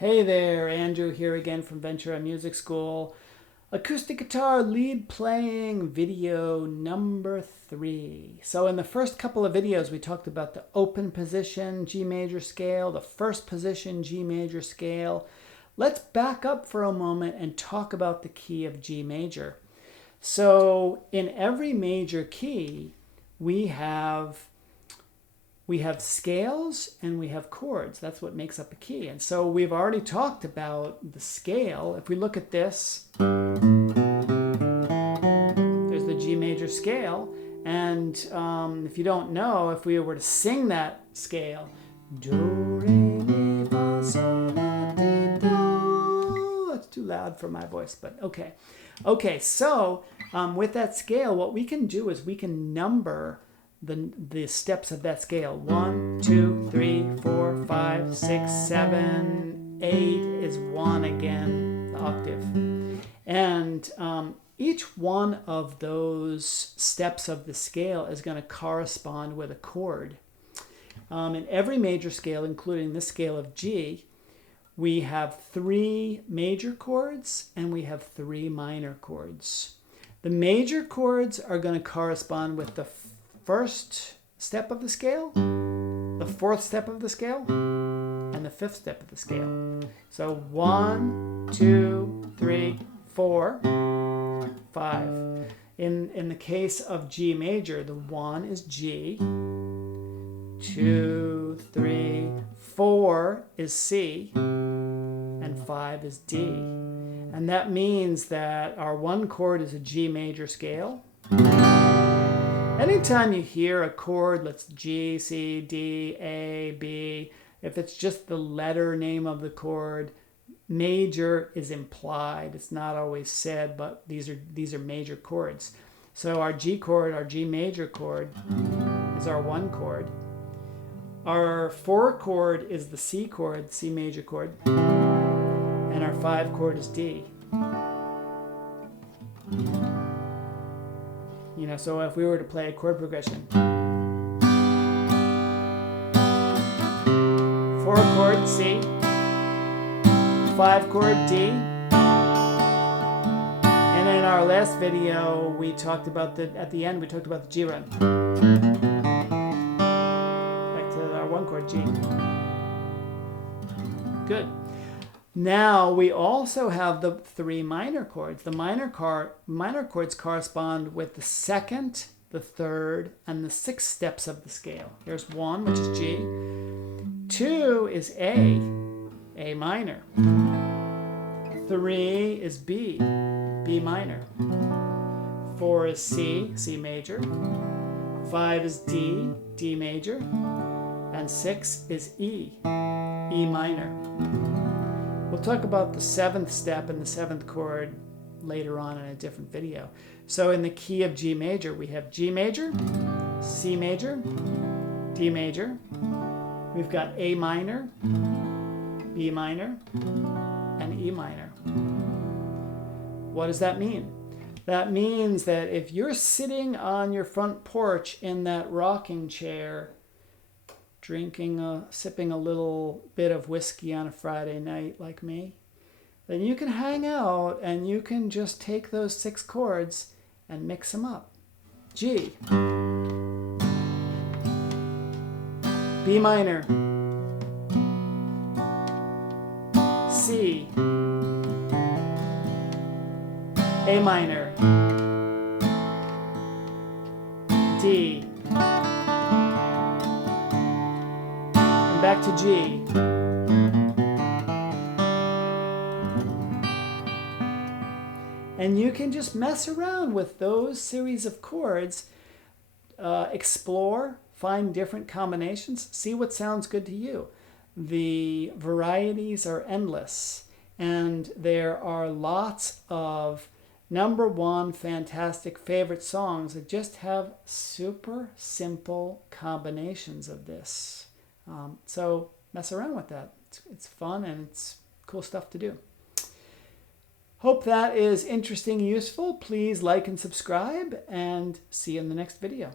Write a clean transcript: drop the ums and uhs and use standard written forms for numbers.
Hey there, Andrew here again from Ventura Music School. Acoustic guitar lead playing video number 3. So in the first couple of videos we talked about the open position G major scale, the first position G major scale. Let's back up for a moment and talk about the key of G major. So in every major key we have scales and we have chords. That's what makes up a key. And so we've already talked about the scale. If we look at this, there's the G major scale. And if you don't know, if we were to sing that scale, do, re, mi, fa, sol, la, ti, do. That's too loud for my voice, but okay. Okay, so with that scale, what we can do is we can number the steps of that scale. 1, 2, 3, 4, 5, 6, 7, 8 is 1 again, the octave. And each one of those steps of the scale is going to correspond with a chord. In every major scale, including this scale of G, we have 3 major chords and we have 3 minor chords. The major chords are going to correspond with the first step of the scale, the 4th step of the scale, and the 5th step of the scale. So 1, 2, 3, 4, 5. In the case of G major, the 1 is G, 2, 3, 4 is C, and 5 is D. And that means that our 1 chord is a G major scale. Anytime you hear a chord, let's G, C, D, A, B, if it's just the letter name of the chord, major is implied. It's not always said, but these are major chords. So our G chord, our G major chord, is our 1 chord. Our 4 chord is the C chord, C major chord, and our 5 chord is D. You know, so if we were to play a chord progression, 4 chord C, 5 chord D, and in our last video we talked about at the end we talked about the G run. Back to our 1 chord G. Good. Now we also have the 3 minor chords. The minor chords correspond with the 2nd, the 3rd, and the 6th steps of the scale. Here's 1, which is G. 2 is A minor. 3 is B minor. 4 is C major. 5 is D major. And 6 is E minor. We'll talk about the 7th step and the 7th chord later on in a different video. So in the key of G major, we have G major, C major, D major. We've got A minor, B minor, and E minor. What does that mean? That means that if you're sitting on your front porch in that rocking chair, sipping a little bit of whiskey on a Friday night like me, then you can hang out and you can just take those 6 chords and mix them up. G, B minor, C, A minor, D, back to G. And you can just mess around with those series of chords, explore, find different combinations, see what sounds good to you. The varieties are endless, and there are lots of #1 fantastic favorite songs that just have super simple combinations of this. So mess around with that. It's fun and it's cool stuff to do. Hope that is interesting and useful. Please like and subscribe, and see you in the next video.